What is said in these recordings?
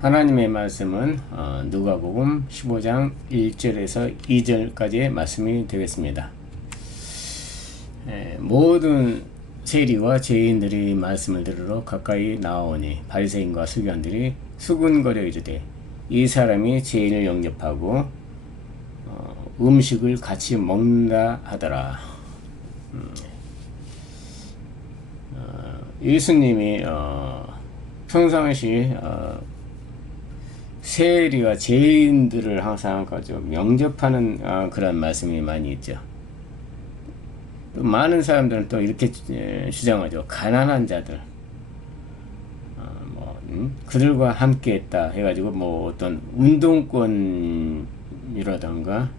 하나님의 말씀은 누가복음 15장 1절에서 2절까지의 말씀이 되겠습니다. 모든 세리와 죄인들이 말씀을 들으러 가까이 나오니 바리새인과 서기관들이 수군거려 이르되 이 사람이 죄인을 영접하고 음식을 같이 먹는다 하더라. 예수님이 평상시 세리와 죄인들을 항상 영접하는 그런 말씀이 많이 있죠. 또 많은 사람들은 또 이렇게 주장하죠. 가난한 자들, 그들과 함께했다 해가지고 뭐 어떤 운동권이라던가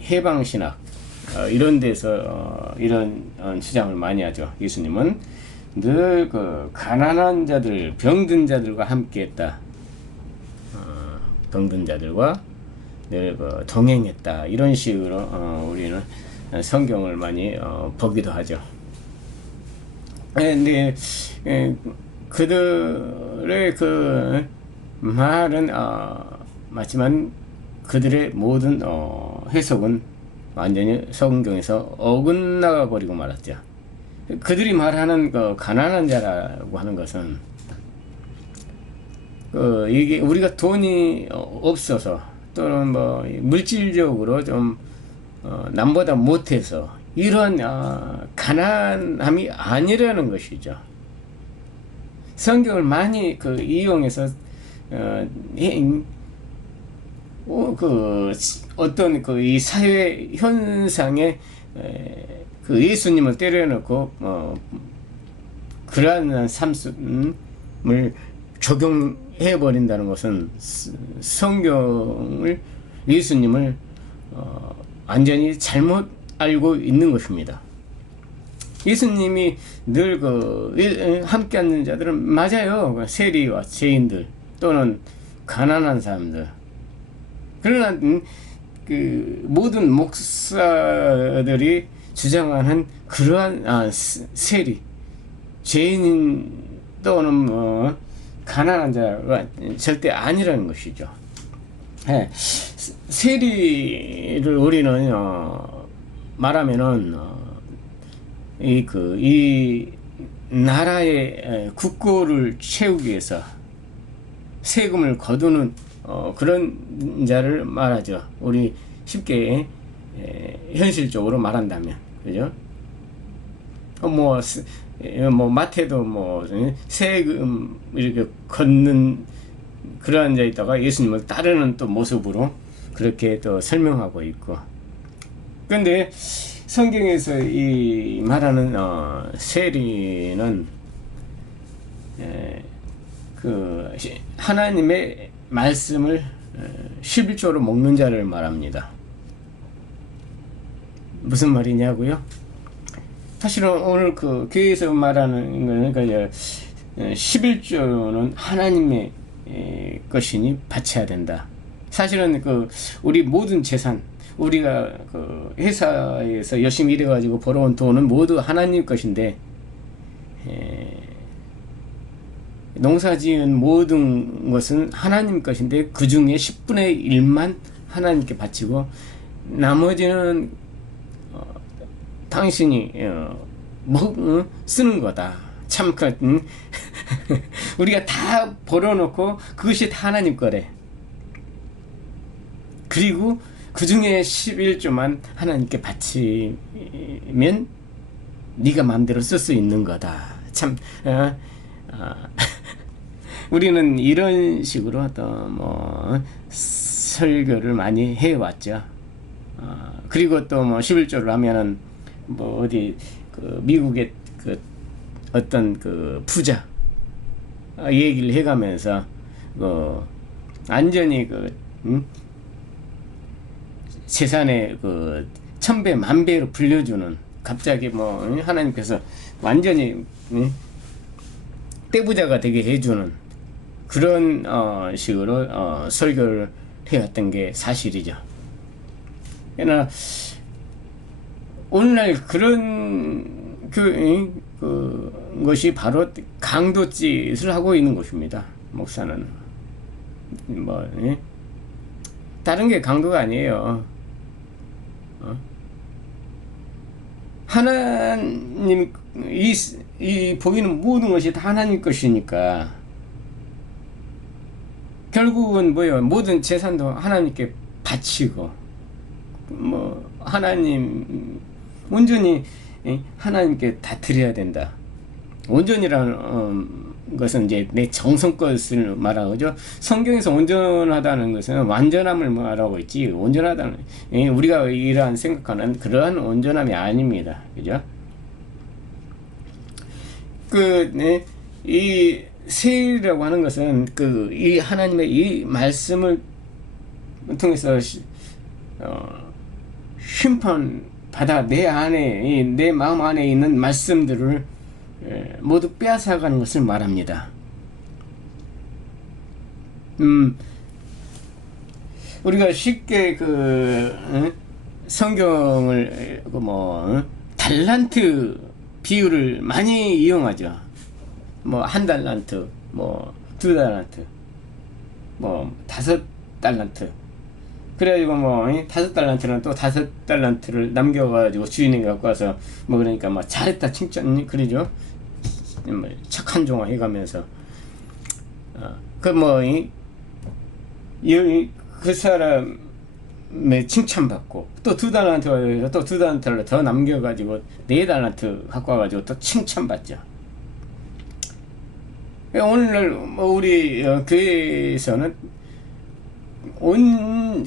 해방신학 이런 데서 이런 주장을 많이 하죠. 예수님은 늘 그 가난한 자들, 병든 자들과 함께했다. 병든 자들과 늘 그 동행했다. 이런 식으로 우리는 성경을 많이 보기도 하죠. 근데 그들의 그 말은 맞지만 그들의 모든 해석은 완전히 성경에서 어긋나가 버리고 말았죠. 그들이 말하는 그 가난한 자라고 하는 것은 이게 우리가 돈이 없어서 또는 뭐 물질적으로 좀 남보다 못해서 이런 가난함이 아니라는 것이죠. 성경을 많이 이용해서 어떤 이 사회 현상에 예수님을 때려놓고 그러한 삶을 적용해 버린다는 것은 성경을 예수님을 완전히 잘못 알고 있는 것입니다. 예수님이 늘 함께 앉는 자들은 맞아요. 세리와 죄인들 또는 가난한 사람들. 그러나 모든 목사들이 주장하는 그러한 세리, 죄인 또는 가난한 자가 절대 아니라는 것이죠. 세리를 우리는 말하면은 이 나라의 국고를 채우기 위해서 세금을 거두는 그런 자를 말하죠. 우리 쉽게 현실적으로 말한다면, 그죠? 마태도 세금 이렇게 걷는 그러한 자에다가 예수님을 따르는 또 모습으로 그렇게 또 설명하고 있고. 근데 성경에서 이 말하는 세리는 하나님의 말씀을 11조로 먹는 자를 말합니다. 무슨 말이냐고요? 사실은 오늘 교회에서 말하는 거는 11조는 하나님의 것이니 바쳐야 된다. 사실은 우리 모든 재산, 우리가 회사에서 열심히 일해가지고 벌어온 돈은 모두 하나님 것인데, 농사지은 모든 것은 하나님 것인데 그 중에 10분의 1만 하나님께 바치고 나머지는 당신이 쓰는 거다. 참 우리가 다 벌어놓고 그것이 다 하나님 거래. 그리고 그 중에 11조만 하나님께 바치면 네가 마음대로 쓸 수 있는 거다. 참 우리는 이런 식으로 또 설교를 많이 해왔죠. 그리고 또 11조를 하면은 어디 미국의 어떤 부자 얘기를 해가면서 완전히 재산의 1000배 만배로 불려주는, 갑자기 하나님께서 완전히 떼부자가 되게 해주는 그런 식으로 설교를 해왔던 게 사실이죠. 그러나 오늘날 그런 그것이 바로 강도짓을 하고 있는 것입니다. 목사는 뭐 다른 게 강도가 아니에요. 하나님 이 보이는 모든 것이 다 하나님 것이니까 결국은 뭐예요? 모든 재산도 하나님께 바치고 뭐 하나님 온전히 하나님께 다 드려야 된다. 온전이라는 것은 이제 내 정성껏을 말하는 거죠. 성경에서 온전하다는 것은 완전함을 말하고 있지, 온전하다는 우리가 이러한 생각하는 그러한 온전함이 아닙니다. 그죠? 이 세일이라고 하는 것은 이 하나님의 이 말씀을 통해서 심판 받아 내 안에 내 마음 안에 있는 말씀들을 모두 빼앗아가는 것을 말합니다. 우리가 쉽게 성경을 달란트 비유를 많이 이용하죠. 뭐 1달란트, 뭐 2달란트, 뭐 5달란트. 그래가지고 뭐 5달란트는 또 5달란트를 남겨가지고 주인에게 갖고 와서 뭐 그러니까 뭐 잘했다 칭찬 그러죠. 뭐 착한 종아 해가면서 그 사람의 칭찬받고 또 2달란트가 또 2달란트를 더 남겨가지고 4달란트 갖고 와가지고 또 칭찬받죠. 오늘 우리 교회에서는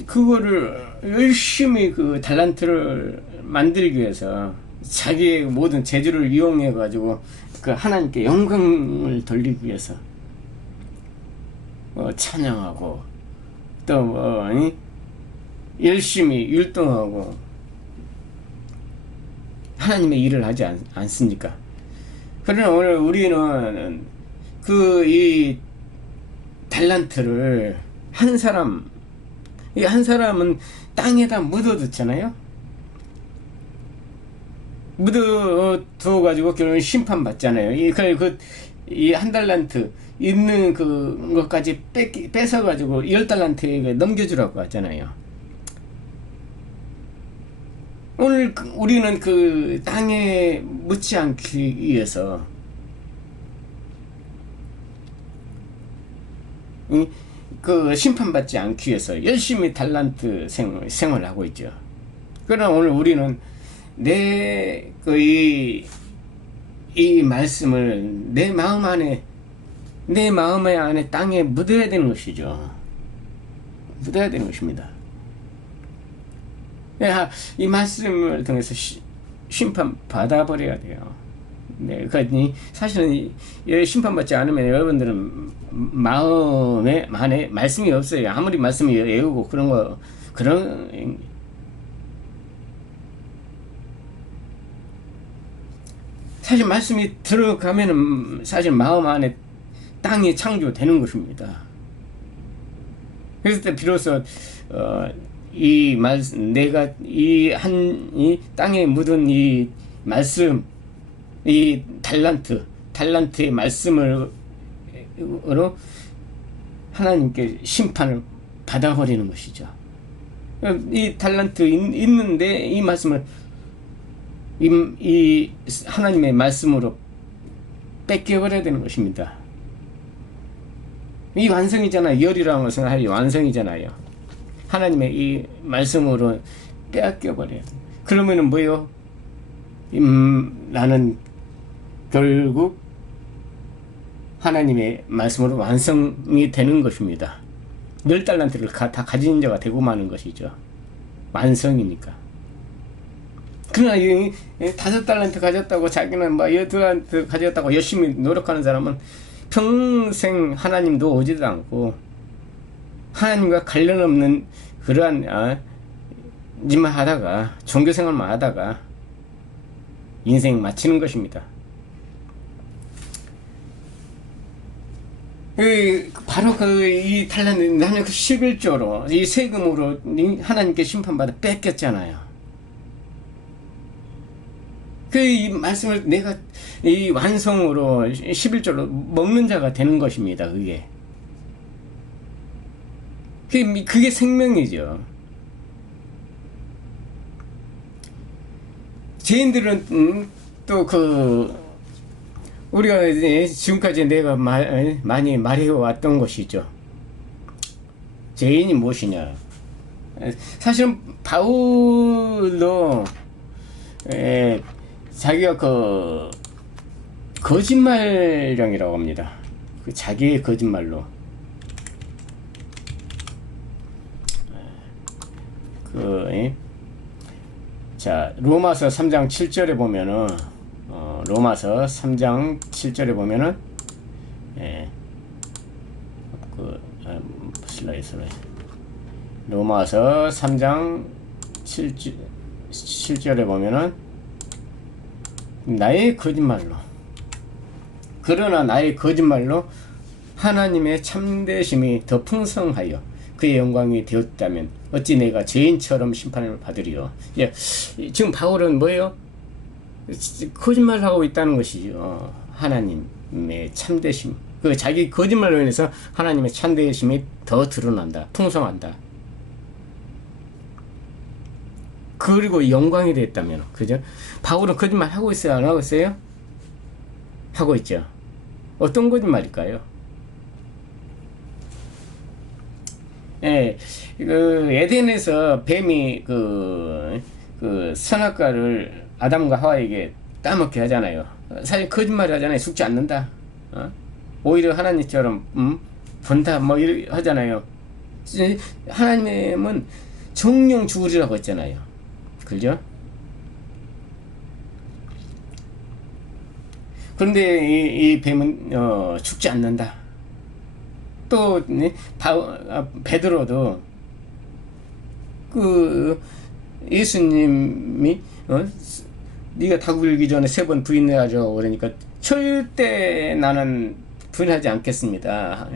그거를 열심히 그 달란트를 만들기 위해서 자기의 모든 재주를 이용해 가지고 하나님께 영광을 돌리기 위해서 찬양하고 또 열심히 율동하고 하나님의 일을 하지 않습니까? 그러나 오늘 우리는 이 달란트를 한 사람은 땅에다 묻어뒀잖아요. 묻어둬가지고 결국은 심판받잖아요. 이 1달란트 있는 것까지 뺏어가지고 10달란트에게 넘겨주라고 하잖아요. 오늘 우리는 땅에 묻지 않기 위해서 심판받지 않기 위해서 열심히 달란트 생활을 하고 있죠. 그러나 오늘 우리는 이 말씀을 내 마음 안에 땅에 묻어야 되는 것이죠. 묻어야 되는 것입니다. 이 말씀을 통해서 심판 받아버려야 돼요. 그러니까 사실은 심판받지 않으면 여러분들은 마음에 안에 말씀이 없어요. 아무리 말씀이 외우고 사실 말씀이 들어가면은 사실 마음 안에 땅이 창조되는 것입니다. 그래서 때 비로소 내가 이 땅에 묻은 이 말씀, 이 달란트의 말씀으로 하나님께 심판을 받아버리는 것이죠. 이 달란트 있는데 이 말씀을 이 하나님의 말씀으로 뺏겨버려야 되는 것입니다. 이 완성이잖아요. 열이라는 것은 완성이잖아요. 하나님의 이 말씀으로 빼앗겨버려요. 그러면은 뭐요? 나는 결국 하나님의 말씀으로 완성이 되는 것입니다. 10달란트를 다 가진 자가 되고 마는 것이죠. 완성이니까. 그러나 5달란트 가졌다고 자기는 10달란트 가졌다고 열심히 노력하는 사람은 평생 하나님도 오지도 않고 하나님과 관련 없는 그러한 일만 하다가 종교생활만 하다가 인생 마치는 것입니다. 바로 이 달란트, 나는 11조로 이 세금으로 하나님께 심판받아 뺏겼잖아요. 그 이 말씀을 내가 이 완성으로 11절로 먹는 자가 되는 것입니다. 그게 생명이죠. 죄인들은 또 우리가 이제 지금까지 내가 많이 말해왔던 것이죠. 죄인이 무엇이냐? 사실은 바울도 자기가 거짓말령이라고 합니다. 자기의 거짓말로 자, 로마서 3장 7절에 보면은 로마서 3장 7절에 보면은 로마서 3장 7절에 보면은 나의 거짓말로, 그러나 나의 거짓말로 하나님의 참되심이 더 풍성하여 그의 영광이 되었다면 어찌 내가 죄인처럼 심판을 받으리요. 예, 지금 바울은 뭐예요? 거짓말을 하고 있다는 것이죠. 하나님의 참되심, 자기 거짓말로 인해서 하나님의 참되심이 더 드러난다, 풍성한다. 그리고 영광이 됐다면, 그죠? 바울은 거짓말 하고 있어요, 안 하고 있어요? 하고 있죠. 어떤 거짓말일까요? 예, 에덴에서 뱀이 선악과를 아담과 하와에게 따먹게 하잖아요. 사실 거짓말 하잖아요. 죽지 않는다. 오히려 하나님처럼, 본다, 뭐, 하잖아요. 하나님은 정령 죽으리라고 했잖아요. 그죠? 그런데 이 뱀은, 죽지 않는다. 또 베드로도 예수님이 네가 닭 울기 전에 3번 부인하죠. 그러니까 절대 나는 부인하지 않겠습니다.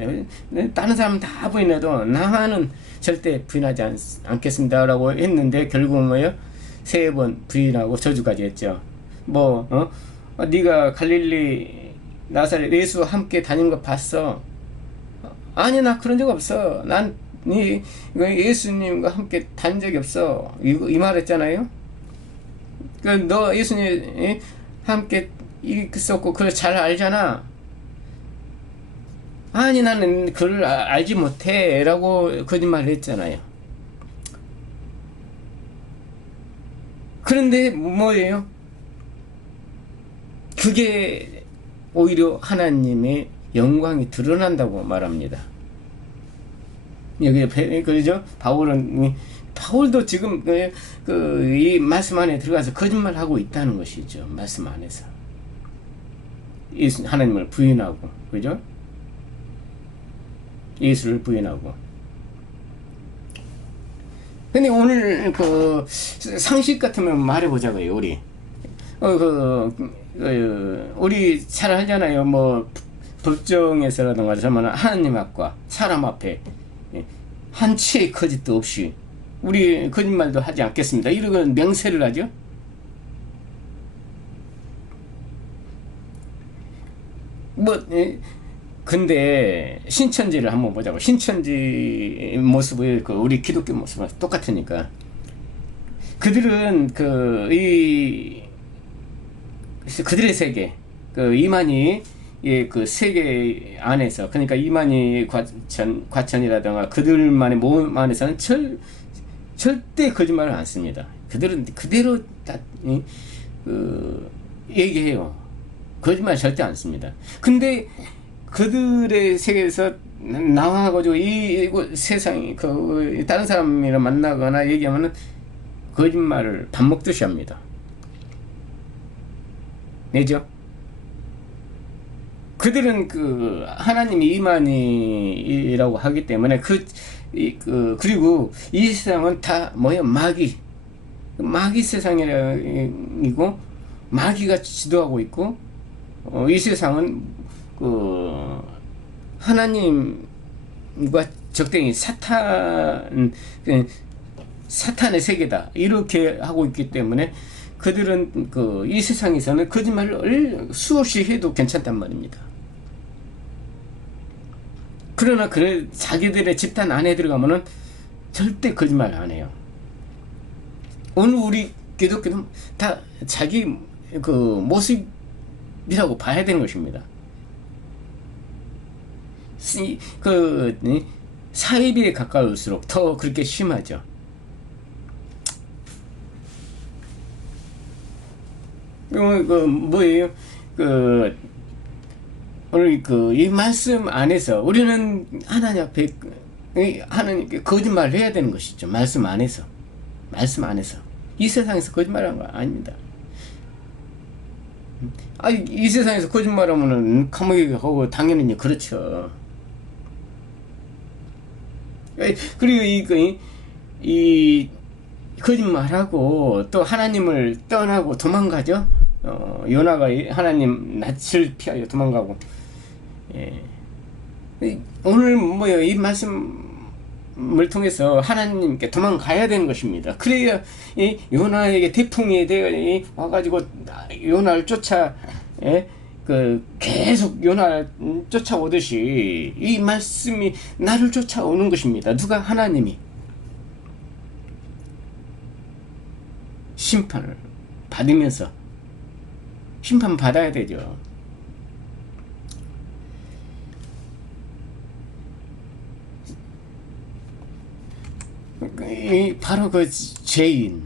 다른 사람은 다 부인해도 나는 절대 부인하지 않겠습니다라고 했는데 결국은 뭐예요? 3번 부인하고 저주까지 했죠. 네가 갈릴리 나사렛 예수와 함께 다니는 거 봤어? 아니, 나 그런 적 없어. 난 예수님과 함께 다닌 적이 없어. 이 말 했잖아요. 너 예수님 함께 있었고 그걸 잘 알잖아. 아니, 나는 그걸 알지 못해 라고 거짓말을 했잖아요. 그런데 뭐예요? 그게 오히려 하나님의 영광이 드러난다고 말합니다. 여기 그죠? 바울도 지금 이 말씀 안에 들어가서 거짓말하고 있다는 것이죠. 말씀 안에서 하나님을 부인하고, 그죠? 예수를 부인하고. 근데 오늘 상식 같으면 말해보자고요. 우리 잘 하잖아요. 뭐 법정에서라든가 정말 하나님 앞과 사람 앞에 한치의 거짓도 없이 우리 거짓말도 하지 않겠습니다. 이런 맹세를 하죠. 근데 신천지를 한번 보자고. 신천지 모습을 우리 기독교 모습과 똑같으니까 그들은 그들의 세계, 이만희 세계 안에서, 그러니까 이만희 과천이라든가 그들만의 몸 안에서는 절대 거짓말을 안 씁니다. 그들은 그대로 다 얘기해요. 거짓말 절대 안 씁니다. 근데 그들의 세계에서 나와가지고 이 세상이 다른 사람이랑 만나거나 얘기하면은 거짓말을 밥 먹듯이 합니다. 왜죠? 그들은 하나님이 이만희라고 하기 때문에 그리고 이 세상은 다 마귀 세상이고 마귀가 지도하고 있고, 이 세상은 하나님과 적당히 사탄의 세계다 이렇게 하고 있기 때문에 그들은 이 세상에서는 거짓말을 수없이 해도 괜찮단 말입니다. 그러나 자기들의 집단 안에 들어가면은 절대 거짓말 안 해요. 오늘 우리 기독교는 다 자기 모습이라고 봐야 되는 것입니다. 사이비에 가까울수록 더 그렇게 심하죠. 뭐예요? 오늘 이 말씀 안에서 우리는 하나님 앞에 하나님께 거짓말을 해야 되는 것이죠. 말씀 안에서. 이 세상에서 거짓말하는 거 아닙니다. 이 세상에서 거짓말하면은 감옥에 가고 당연히 그렇죠. 그리고 이 거짓말하고 또 하나님을 떠나고 도망가죠. 요나가 하나님 낯을 피하여 도망가고. 오늘 뭐요? 이 말씀을 통해서 하나님께 도망가야 되는 것입니다. 그래야 이 요나에게 태풍이 와가지고 요나를 계속 요나를 쫓아오듯이 이 말씀이 나를 쫓아오는 것입니다. 누가? 하나님이 심판을 받으면서 심판 받아야 되죠. 바로 죄인,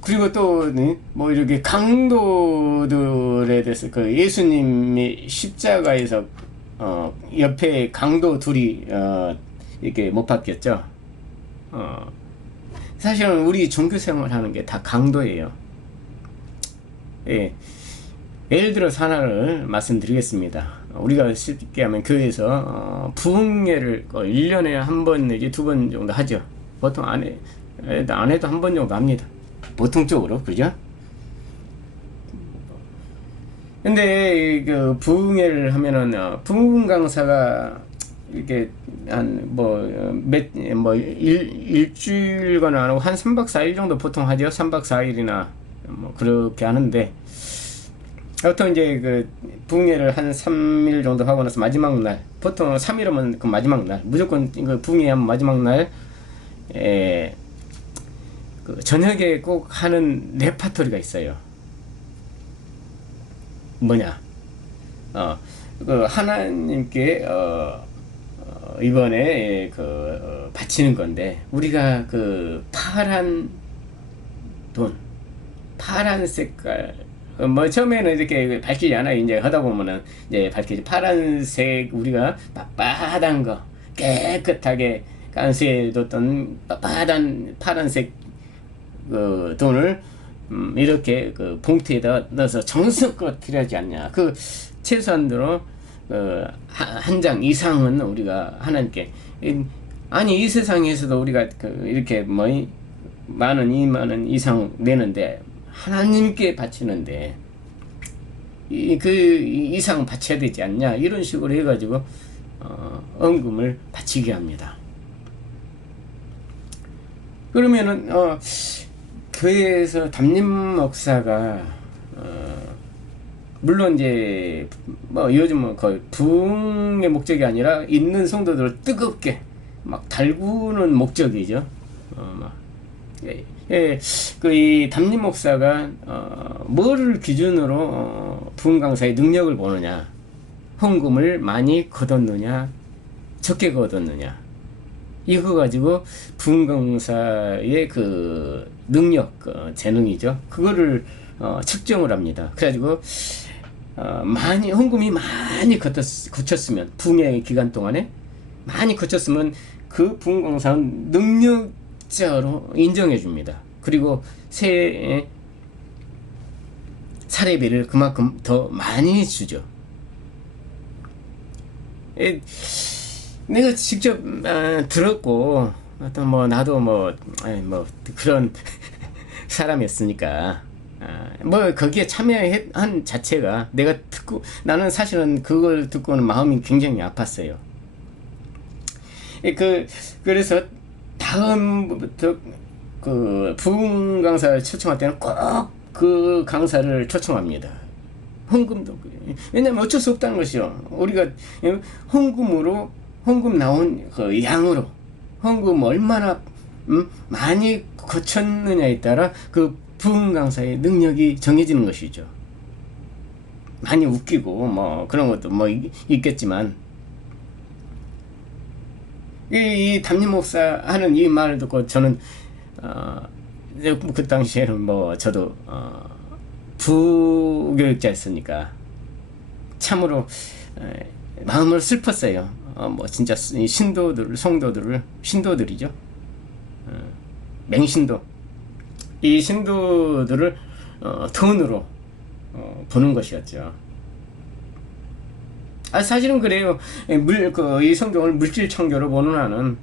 그리고 또 뭐 이렇게 강도들에 대해서 예수님이 십자가에서 옆에 강도 둘이 이렇게 못 박혔죠. 사실은 우리 종교 생활하는 게 다 강도예요. 예를 들어서 하나를 말씀드리겠습니다. 우리가 쉽게 하면 교회에서 부흥회를 1년에 한 번 내지 2번 정도 하죠. 보통 안 해도 한 번 정도 합니다. 보통적으로, 그죠? 근데 부흥회를 하면은 부흥 강사가 이렇게 일주일간 안 하고 한 3박 4일 정도 보통 하죠. 3박 4일이나 뭐 그렇게 하는데, 보통 이제 부흥회를 한 3일 정도 하고 나서 마지막 날, 보통 3일 하면 그 마지막 날, 무조건 부흥회 하면 마지막 날 저녁에 꼭 하는 레파토리가 있어요. 뭐냐? 하나님께 이번에 바치는 건데, 우리가 파란 돈, 파란 색깔, 뭐 처음에는 이렇게 밝히지 않아요. 이제 하다 보면은 이제 밝히지. 파란색, 우리가 빳빳한 거, 깨끗하게 깐수해뒀던 빳빳한 파란색 돈을 이렇게 봉투에다 넣어서 정성껏 드려야지 않냐. 최소한으로 한 장 이상은 우리가 하나님께, 아니 이 세상에서도 우리가 이렇게 만원 2만원 이상 내는데 하나님께 바치는데 이상 바쳐야 되지 않냐, 이런 식으로 해가지고 헌금을 바치게 합니다. 그러면은 교회에서 담임 목사가 물론 이제 요즘은 거의 부흥의 목적이 아니라 있는 성도들을 뜨겁게 막 달구는 목적이죠. 이 담임 목사가 뭐를 기준으로 부흥 강사의 능력을 보느냐, 헌금을 많이 거뒀느냐, 적게 거뒀느냐, 이거 가지고 부흥 강사의 능력, 재능이죠. 그거를 측정을 합니다. 그래가지고 헌금이 많이 거쳤으면, 부흥의 기간 동안에 많이 거쳤으면 그 부흥 강사는 능력자로 인정해 줍니다. 그리고 사례비를 그만큼 더 많이 주죠. 내가 직접 들었고, 어떤 나도 그런 사람이었으니까 거기에 참여한 자체가, 내가 듣고, 나는 사실은 그걸 듣고는 마음이 굉장히 아팠어요. 그래서 다음부터 부흥 강사를 초청할 때는 꼭 그 강사를 초청합니다. 헌금도. 왜냐면 어쩔 수 없다는 것이요. 우리가 헌금 나온 그 양으로, 헌금 얼마나 많이 거쳤느냐에 따라 그 부흥 강사의 능력이 정해지는 것이죠. 많이 웃기고 뭐 그런 것도 뭐 있겠지만, 이 담임 목사 하는 이 말을 듣고 저는 그 당시에는 뭐 저도 부교육자였으니까 참으로 마음을 슬펐어요. 뭐 진짜 신도들이죠. 맹신도. 이 신도들을 돈으로 보는 것이었죠. 사실은 그래요. 이 성경을 물질 청교로 보는 한은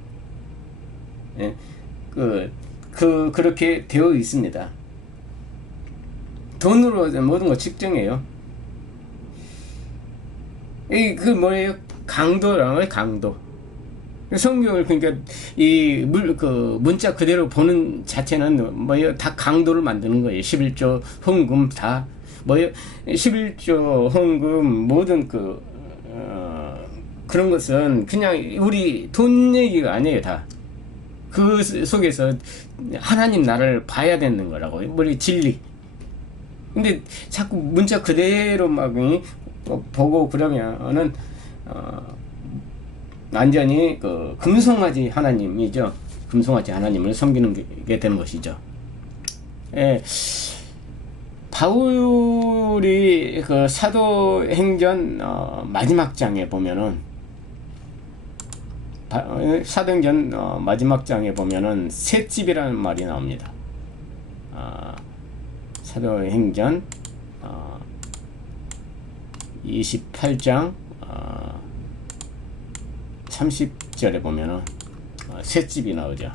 그렇게 되어 있습니다. 돈으로 모든 거 측정해요. 뭐예요? 강도라는 강도. 성경을 그러니까 문자 그대로 보는 자체는 뭐예요? 다 강도를 만드는 거예요. 11조 헌금 다 뭐예요? 11조 헌금 모든 그런 것은 그냥 우리 돈 얘기가 아니에요. 다 그 속에서 하나님 나라를 봐야 되는 거라고. 우리 진리. 근데 자꾸 문자 그대로 막 보고 그러면은 완전히 금송아지 하나님이죠. 금송아지 하나님을 섬기는 게 되는 것이죠. 예. 바울이 사도행전 마지막 장에 보면은 사도행전 마지막 장에 보면은 셋집이라는 말이 나옵니다. 사도행전 28장 30절에 보면은 셋집이 나오죠.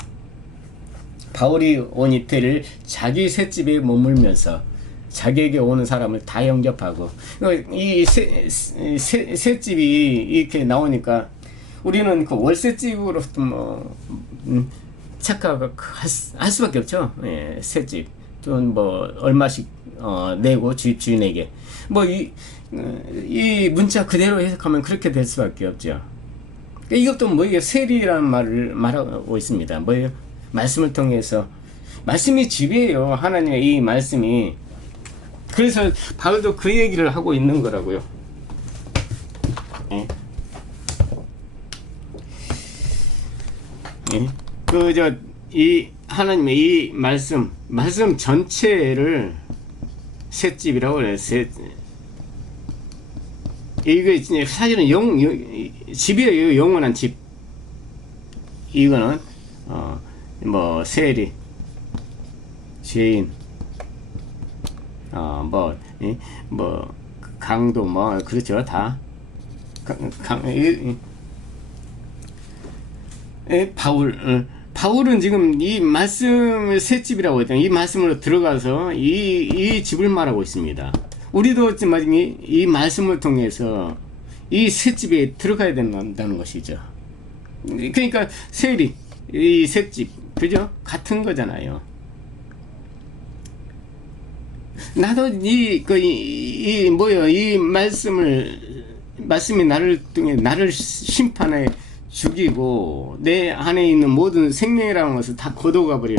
바울이 온 이틀을 자기 셋집에 머물면서 자기에게 오는 사람을 다 영접하고, 이 셋집이 이렇게 나오니까 우리는 그 월세집으로서 뭐 착각할 수밖에 없죠. 예, 셋집 돈 뭐 얼마씩 내고 주인에게 뭐 이 문자 그대로 해석하면 그렇게 될 수밖에 없죠. 이것도 뭐 이게 세리라는 말을 말하고 있습니다. 뭐예요? 말씀을 통해서, 말씀이 집이에요. 하나님의 이 말씀이. 그래서 바울도 그 얘기를 하고 있는 거라고요. 예. 예. 이 하나님의 이 말씀 전체를 셋집이라고 그래요. 이거 사실은 집이에요. 영원한 집. 이거는 뭐 세리, 죄인, 뭐 강도, 뭐 그렇죠. 다 바울은 지금 이 말씀을 셋집이라고 했잖아요. 이 말씀으로 들어가서 이 집을 말하고 있습니다. 우리도 이 말씀을 통해서 이 셋집에 들어가야 된다는 것이죠. 그러니까 세리, 이 셋집, 그죠? 같은 거잖아요. 나도 이 말씀이 나를 통해 나를 심판해 죽이고 내 안에 있는 모든 생명이라는 것을 다 걷어가 버려.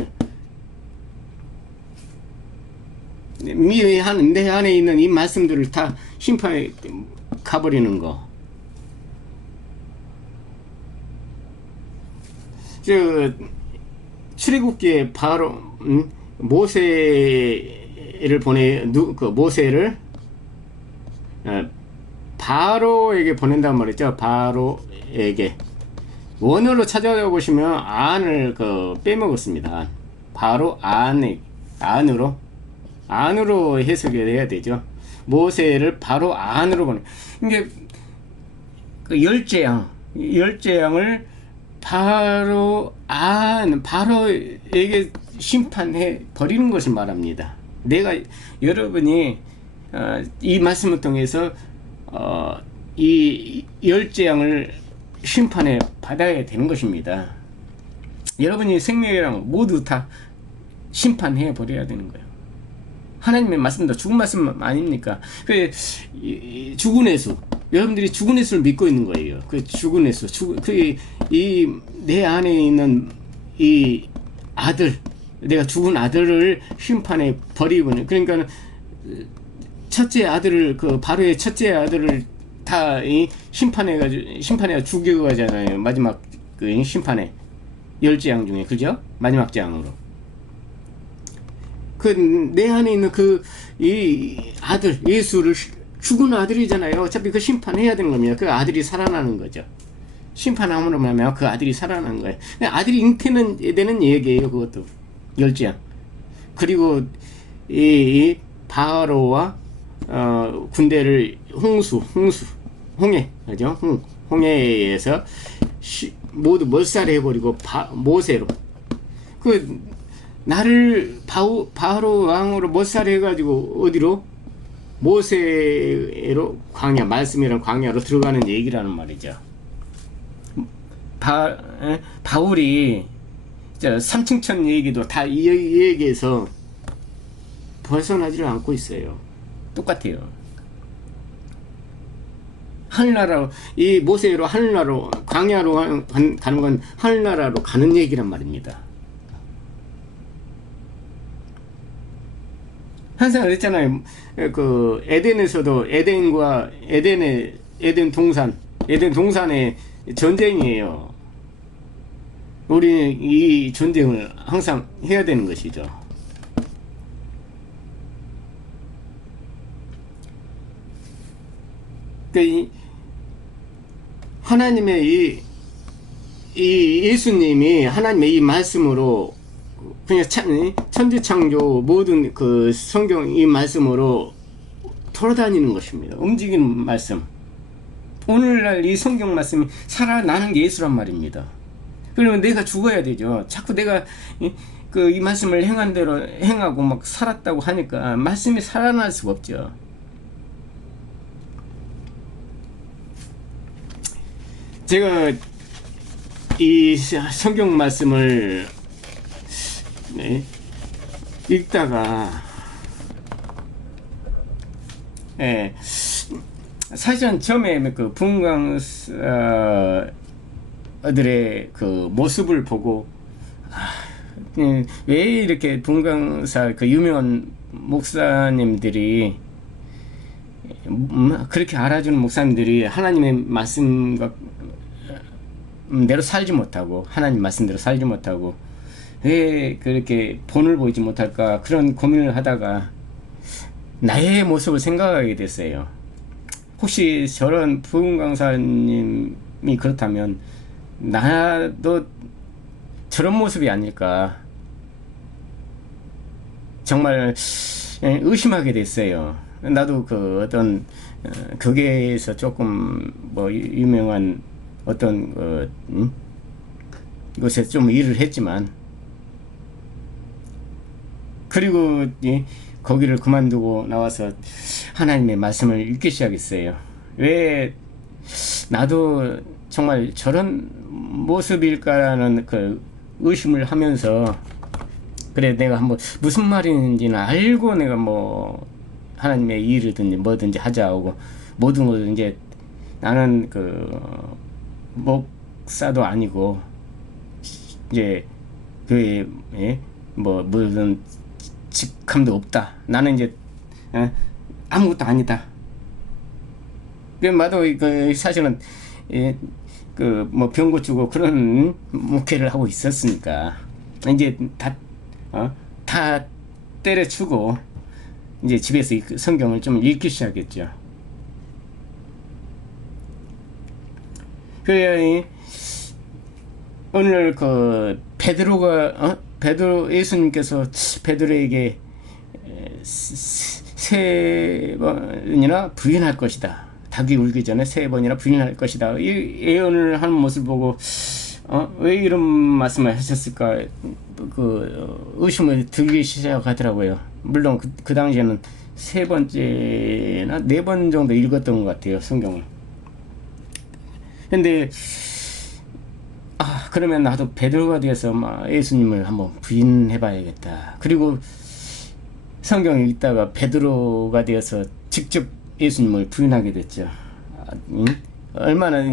내 안에 있는 이 말씀들을 다 심판해 가버리는 거. 출애굽기에 바로 모세를 모세를 바로에게 보낸단 말이죠. 바로에게 원어로 찾아보시면 안을 빼먹었습니다. 바로 안으로 해석이 해야 되죠. 모세를 바로 안으로 보내. 이게 열재앙을 바로에게 심판해 버리는 것을 말합니다. 여러분이 이 말씀을 통해서 이 열재앙을 심판해 받아야 되는 것입니다. 여러분이 생명이랑 모두 다 심판해 버려야 되는 거예요. 하나님의 말씀도 죽은 말씀 아닙니까? 그 죽은 예수, 여러분들이 죽은 예수를 믿고 있는 거예요. 그 죽은 예수, 이 내 안에 있는 이 아들, 내가 죽은 아들을 심판에 버리고, 그러니까 첫째 아들을, 그 바로의 첫째 아들을 다 심판해가 죽여가잖아요. 마지막 그 심판에, 10재앙 중에, 그죠? 마지막 재앙으로. 그 내 안에 있는 이 아들, 예수를, 죽은 아들이잖아요. 어차피 그 심판해야 되는 겁니다. 그 아들이 살아나는 거죠. 심판함으로 말하면 그 아들이 살아나는 거예요. 아들이 잉태는 되는 얘기예요. 그것도 10재앙. 그리고 이 바로와 군대를 홍해, 그죠? 홍해에서 모두 몰살해버리고 모세로, 나를 바로 왕으로 몰살해가지고 어디로? 모세로 광야, 말씀이란 광야로 들어가는 얘기라는 말이죠. 바울이 3층천 얘기도 다 이 얘기에서 벗어나지를 않고 있어요. 똑같아요. 하늘나라로, 이 모세로 하늘나라로, 광야로 가는 건 하늘나라로 가는 얘기란 말입니다. 항상 그랬잖아요. 그 에덴에서도 에덴 동산의 전쟁이에요. 우리 이 전쟁을 항상 해야 되는 것이죠. 하나님의 이 예수님이 하나님의 이 말씀으로 그냥 천지창조 모든 그 성경 이 말씀으로 돌아다니는 것입니다. 움직이는 말씀. 오늘날 이 성경 말씀이 살아나는 게 예수란 말입니다. 그러면 내가 죽어야 되죠. 자꾸 내가 이 말씀을 행한 대로 행하고 막 살았다고 하니까 말씀이 살아날 수가 없죠. 제가 이 성경 말씀을 읽다가 사실은 처음에 그 분강사들의 그 모습을 보고 왜 이렇게 분강사 그 유명한 목사님들이 그렇게 알아주는 목사님들이 하나님의 말씀과 대로 살지 못하고 하나님 말씀대로 살지 못하고 왜 그렇게 본을 보이지 못할까 그런 고민을 하다가 나의 모습을 생각하게 됐어요. 혹시 저런 부흥 강사님이 그렇다면 나도 저런 모습이 아닐까 정말 의심하게 됐어요. 나도 그 어떤 교계에서 조금 뭐 유명한 어떤 곳에 좀 일을 했지만 그리고 거기를 그만두고 나와서 하나님의 말씀을 읽기 시작했어요. 왜 나도 정말 저런 모습일까라는 그 의심을 하면서 그래 내가 한번 무슨 말인지는 알고 내가 뭐 하나님의 일이든지 뭐든지 하자고 모든 걸 이제 나는 그 목사도 아니고 이제 교회에 뭐 무슨 직함도 없다. 나는 이제 아무것도 아니다. 나도 그 사실은 그 뭐 병 고치고 그런 목회를 하고 있었으니까 이제 다 때려치고 이제 집에서 성경을 좀 읽기 시작했죠. 그래야 오늘 그 베드로 예수님께서 베드로에게 세 번이나 부인할 것이다. 닭이 울기 전에 세 번이나 부인할 것이다. 이 예언을 하는 모습을 보고 왜 이런 말씀을 하셨을까 의심을 들기 시작하더라고요. 물론 그 당시에는 세 번째나 네 번 정도 읽었던 것 같아요, 성경을. 근데 그러면 나도 베드로가 되어서 예수님을 한번 부인해 봐야겠다. 그리고 성경에 읽다가 베드로가 되어서 직접 예수님을 부인하게 됐죠. 얼마나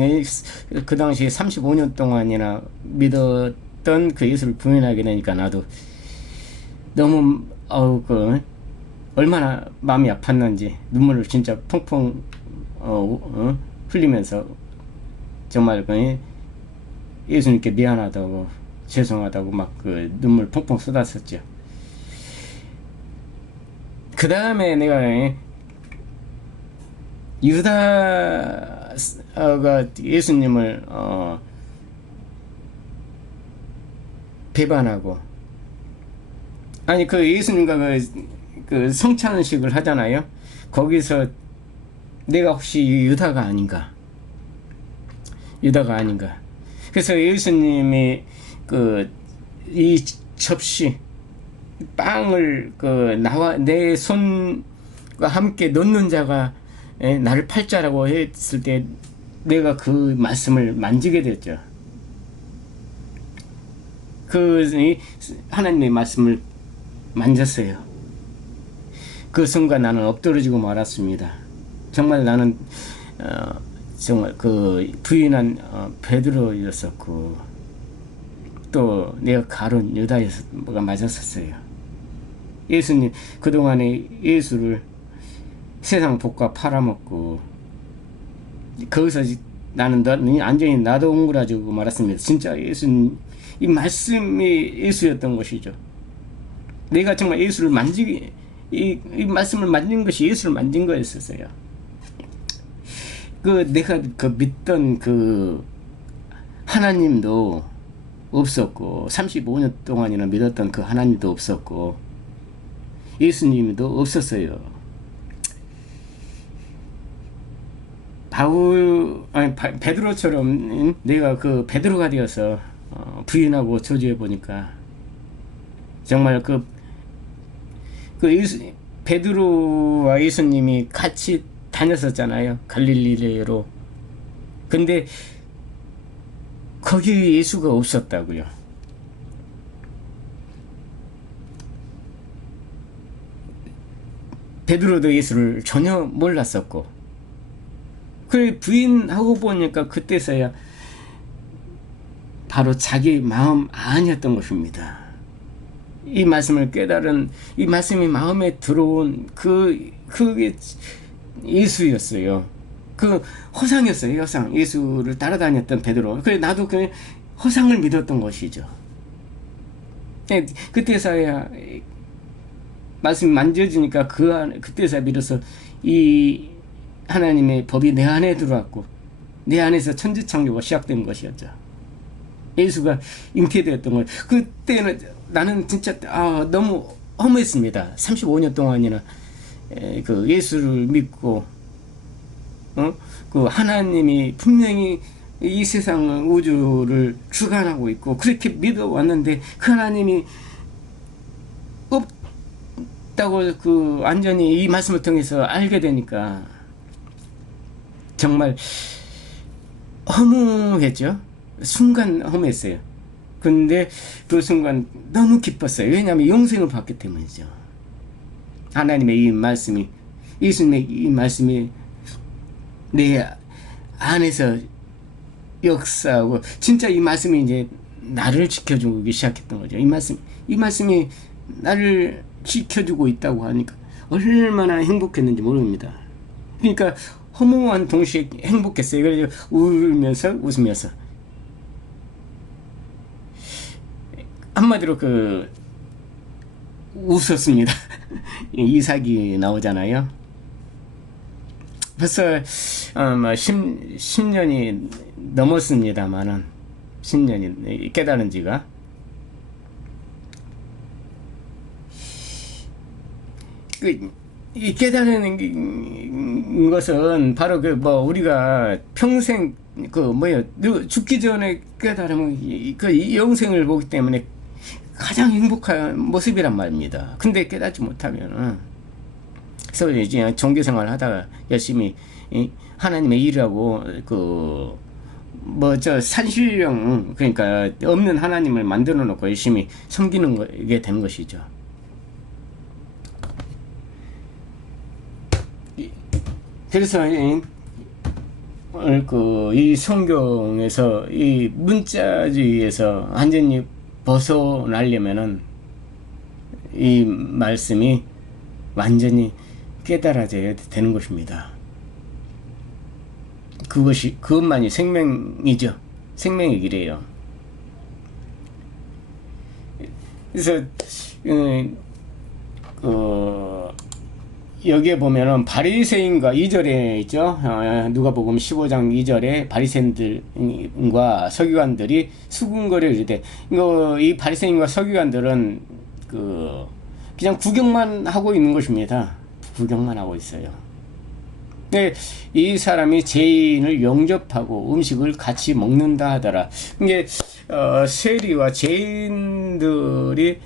그 당시에 35년 동안이나 믿었던 그 예수를 부인하게 되니까 나도 너무 얼마나 마음이 아팠는지 눈물을 진짜 펑펑 흘리면서 정말 예수님께 미안하다고 죄송하다고 막 그 눈물 펑펑 쏟았었죠. 그 다음에 내가 유다가 예수님을 배반하고, 아니 그 예수님과 그 성찬식을 하잖아요. 거기서 내가 혹시 유다가 아닌가, 그래서 예수님이 이 접시 빵을 내 손과 함께 넣는 자가 나를 팔자라고 했을 때 내가 그 말씀을 만지게 됐죠. 하나님의 말씀을 만졌어요. 그 순간 나는 엎드러지고 말았습니다. 정말 나는 정말 그 부인한 베드로였었고, 또 내가 가론 유다가 맞았었어요. 예수님 그동안에 예수를 세상 복과 팔아먹고, 거기서 나는 완전히 나도 옹그라지고 말았습니다. 진짜 예수님, 이 말씀이 예수였던 것이죠. 내가 정말 예수를 이 말씀을 만진 것이 예수를 만진 거였었어요. 내가 믿던 하나님도 없었고, 35년 동안이나 믿었던 그 하나님도 없었고, 예수님도 없었어요. 베드로처럼 내가 베드로가 되어서 부인하고 저주해 보니까 정말 베드로와 예수님이 같이 다녔었잖아요, 갈릴리로. 근데 거기 예수가 없었다고요. 베드로도 예수를 전혀 몰랐었고, 그래 부인하고 보니까 그때서야 바로 자기 마음 아니었던 것입니다. 이 말씀을 깨달은, 이 말씀이 마음에 들어온 그게 예수였어요. 허상이었어요. 허상. 예수를 따라다녔던 베드로. 그래 나도 그 허상을 믿었던 것이죠. 그때서야 말씀이 만져지니까 그때서야 비로소 이 하나님의 법이 내 안에 들어왔고, 내 안에서 천지창조가 시작된 것이었죠. 예수가 잉태되었던 거예요. 그때는 나는 진짜 너무 허무했습니다. 35년 동안이나 예수를 믿고, 하나님이 분명히 이 세상 우주를 주관하고 있고 그렇게 믿어왔는데, 그 하나님이 없다고 완전히 이 말씀을 통해서 알게 되니까 정말 허무했죠. 순간 허무했어요. 근데 그 순간 너무 기뻤어요. 왜냐하면 영생을 받기 때문이죠. 하나님의 이 말씀이, 예수님의 이 말씀이 내 안에서 역사하고, 진짜 이 말씀이 이제 나를 지켜주기 시작했던 거죠. 이 말씀이 나를 지켜주고 있다고 하니까 얼마나 행복했는지 모릅니다. 그러니까 허무한 동시에 행복했어요. 그래서 울면서 웃으면서, 한마디로 웃었습니다. 이삭이 나오잖아요. 벌써 10년이 넘었습니다만은, 10년이 깨달은 지가. 이 깨달은 것은 바로 우리가 평생 죽기 전에 깨달으면 이 영생을 보기 때문에 가장 행복한 모습이란 말입니다. 근데 깨닫지 못하면은, 그래서 이제 종교생활 하다가 열심히 하나님의 일하고 산신령, 그러니까 없는 하나님을 만들어 놓고 열심히 섬기는 게 되는 것이죠. 그래서 오늘 이 성경에서 이 문자주의에서 완전히 벗어나려면은 이 말씀이 완전히 깨달아져야 되는 것입니다. 그것만이 생명이죠. 생명의 길이에요. 그래서 여기에 보면은 바리새인과 2절에 있죠. 누가복음 15장 2절에 바리새인들과 서기관들이 수군거려 이르되, 이 바리새인과 서기관들은 그냥 구경만 하고 있는 것입니다. 구경만 하고 있어요. 근데 이 사람이 죄인을 영접하고 음식을 같이 먹는다 하더라. 이게 세리와 죄인들이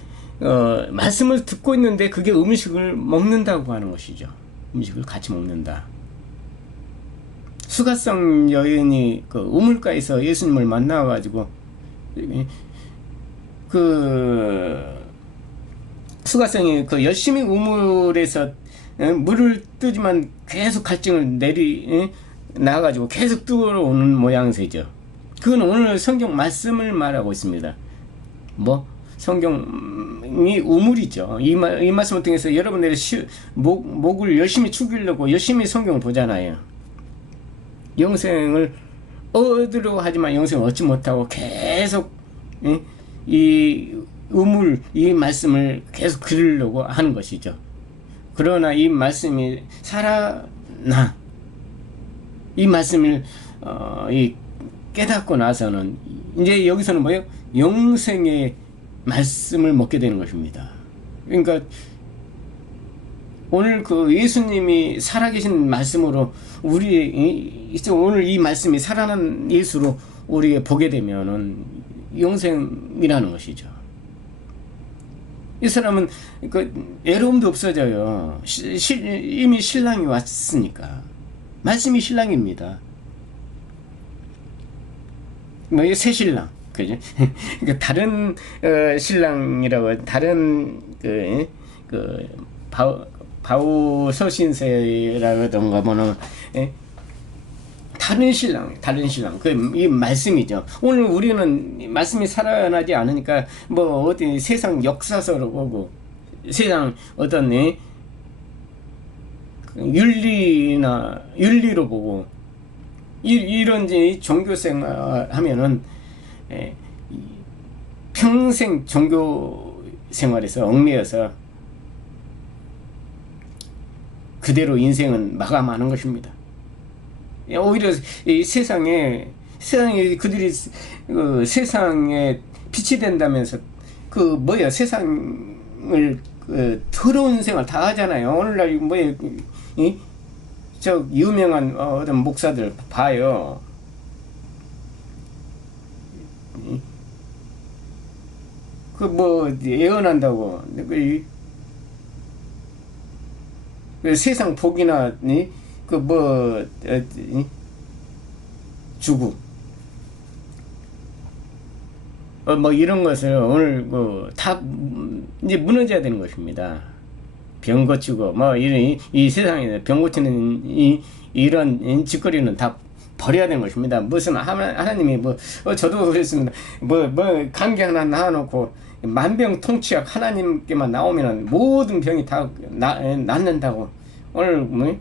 말씀을 듣고 있는데 그게 음식을 먹는다고 하는 것이죠. 음식을 같이 먹는다. 수가성 여인이 우물가에서 예수님을 만나가지고 수가성이 열심히 우물에서 물을 뜨지만 계속 갈증을 나가지고 계속 뜨거워오는 모양새죠. 그건 오늘 성경 말씀을 말하고 있습니다. 성경이 우물이죠. 이 말씀을 통해서 여러분들의 목을 열심히 축이려고 열심히 성경을 보잖아요. 영생을 얻으려고 하지만 영생을 얻지 못하고 계속 이 우물, 이 말씀을 계속 들으려고 하는 것이죠. 그러나 이 말씀이 살아나 이 말씀을 깨닫고 나서는 이제 여기서는 뭐예요? 영생의 말씀을 먹게 되는 것입니다. 그러니까 오늘 예수님이 살아계신 말씀으로 오늘 이 말씀이 살아난 예수로 우리가 보게 되면은 영생이라는 것이죠. 이 사람은 애로움도 없어져요. 이미 신랑이 왔으니까. 말씀이 신랑입니다. 새 신랑, 그죠? 그러니까 다른 신랑이라고 다른 바우서신세라던가 뭐는 다른 신랑, 이 말씀이죠. 오늘 우리는 말씀이 살아나지 않으니까 어디 세상 역사서로 보고 세상 어떤 윤리로 보고 이런 종교생활 하면은 평생 종교 생활에서 얽매여서 그대로 인생은 마감하는 것입니다. 오히려 이 세상에 그들이 세상에 빛이 된다면서 세상을 더러운 생활 다 하잖아요. 오늘날 유명한 어떤 목사들 봐요. 예언한다고 세상 복이나 주고 이런 것을 오늘 다 이제 무너져야 되는 것입니다. 병 고치고 이 세상에 병 고치는 이런 짓거리는 다 버려야 되는 것입니다. 무슨 하나님이 저도 그랬습니다. 감기 하나 낳아놓고 만병통치약 하나님께만 나오면 모든 병이 다 낫는다고. 오늘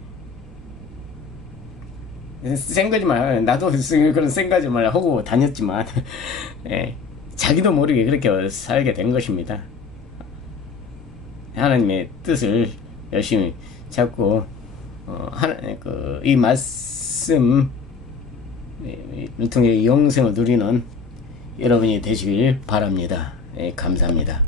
센 거지만 나도 그런 센 거지만 하고 다녔지만 자기도 모르게 그렇게 살게 된 것입니다. 하나님의 뜻을 열심히 잡고 이 말씀을 통해 영생을 누리는 여러분이 되시길 바랍니다. 감사합니다.